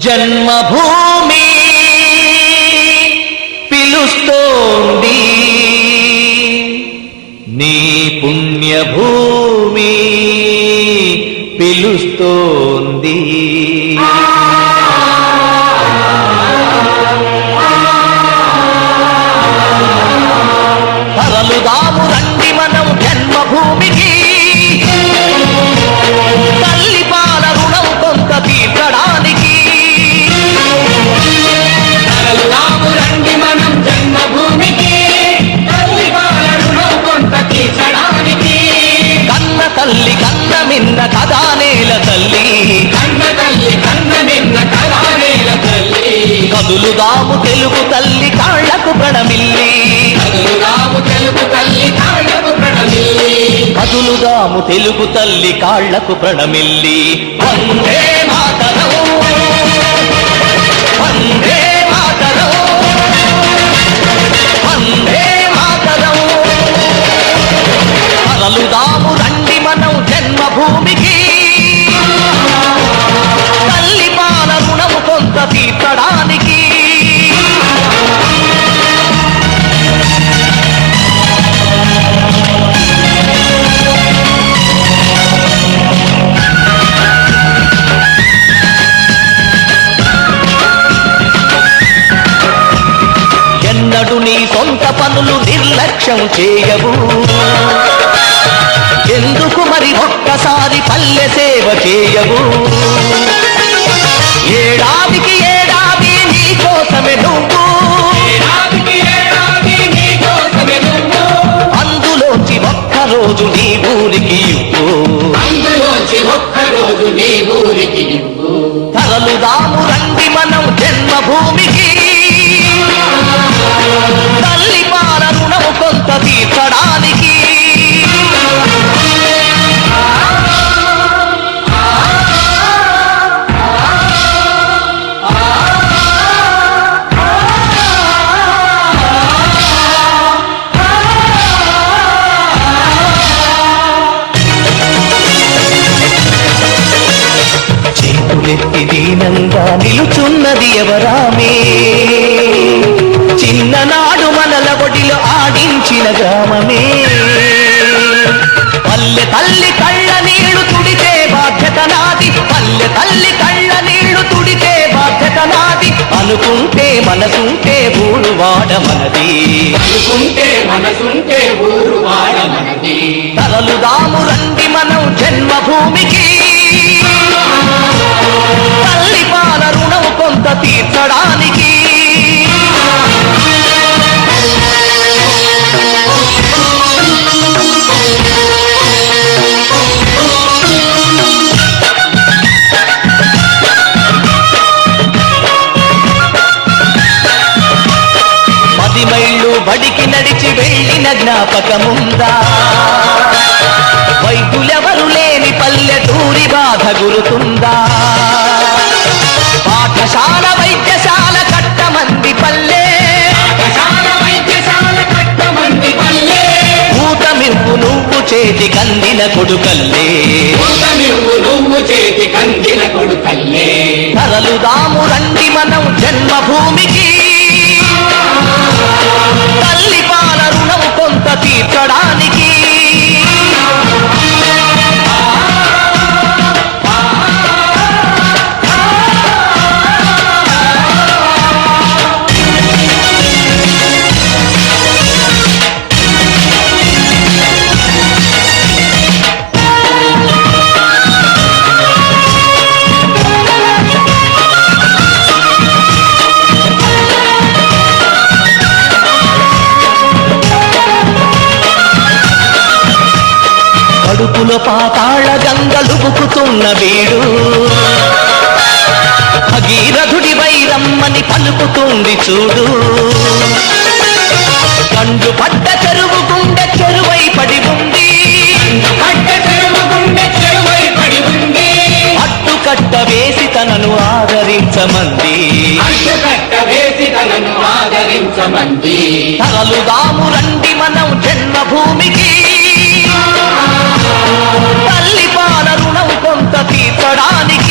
జన్మభూమి పిలుస్తోంది, నీ పుణ్యభూమి పిలుస్తోంది. తరలుదాము రండి మనం జన్మభూమికి, తల్లి పాల రుణం కొంత తీర్చడానికి. తరలుదాము రండి మనం జన్మభూమికి, తల్లి పాల రుణం కొంత తీర్చడానికి. కన్న తల్లి కన్న మిన్న కదా నేల తల్లి, కన్న తల్లి కన్న నిన్న కదా నేల తల్లి. కదులుదాము తెలుగు తల్లి కాళ్లకు ప్రణమిల్లి, కదులుదాము తెలుగు తల్లి కాళ్లకు ప్రణమిల్లి. కదులుదాము తెలుగు తల్లి కాళ్లకు ప్రణమిల్లి. వందే మాతరం, వందే మాతరం, వందే మాతరం. తరలుదాము రండి మనం జన్మభూమికి, తల్లి పాల రుణము కొంత తీర్చడానికి. ఎన్నడు నీ సొంత పనులు నిర్లక్ష్యం చేయవు, ఎందుకు మరి ఒక్కసారి పల్లె సేవ చేయవు? ఏడాదికి ఏడాది నీ కోసమే నువ్వు, ఏడాదికి ఏడాది నీ కోసమే నువ్వు. అందులోంచి ఒక్కరోజు నీ ఊరికి ఇవ్వు, అందులోంచి ఒక్కరోజు నీ ఊరికి ఇవ్వు. తరలుదాము రండి మనం జన్మభూమికి, తల్లి పాల రుణము కొంత తీర్చడానికి. చేతులెత్తి దీనంగా నిలుచున్నది ఎవరామే, చిన్ననాడు మనల ఒడిలో ఆడించిన గ్రామమే. పల్లె తల్లి కళ్ళ నీళ్లు తుడితే బాధ్యత నాది, పల్లె తల్లి కళ్ళ నీళ్లు తుడితే బాధ్యత నాది. అనుకుంటే మనసుంటే ఊరు వాడ మనది, అనుకుంటే మనసుంటే ఊరు వాడ మనది. తరలుదాము రండి మనం జన్మభూమికి, తల్లి పాల రుణం కొంత తీర్చడానికి. పది మైళ్ళు బడికి నడిచి వెళ్ళిన జ్ఞాపకముందా? వైద్యులెవరు లేని పల్లెటూరి బాధ గురుతుందా? పాఠశాల వైద్యశాల కట్టమంది పల్లె, పాఠశాల వైద్యశాల కట్టమంది పల్లె. ఊతమివ్వు నువ్వు చేతి కందిన కొడుకల్లే, ఊతమివ్వు నువ్వు చేతి కందిన కొడుకల్లే. తరలుదాము రండి మనం జన్మభూమికి, తల్లి పాల రుణం కొంత తీర్చడానికి. కడుపులో పాతాళ గంగలుబుకుతున్న వీడు, భగీరథుడి వైరమ్మని పలుకుతుంది చూడు. కండు పడ్డ చెరువు గుండె చెరువై పడి ఉంది, పడ్డ చెరువు గుండె చెరువై పడి ఉంది. అడ్డుకట్ట వేసి తనను ఆదరించమంది, అడ్డుకట్ట వేసి తనను ఆదరించమంది. తరలుదాము రండి మనం జన్మభూమికి, తల్లి పాల రుణం కొంత తీర్చడానికి.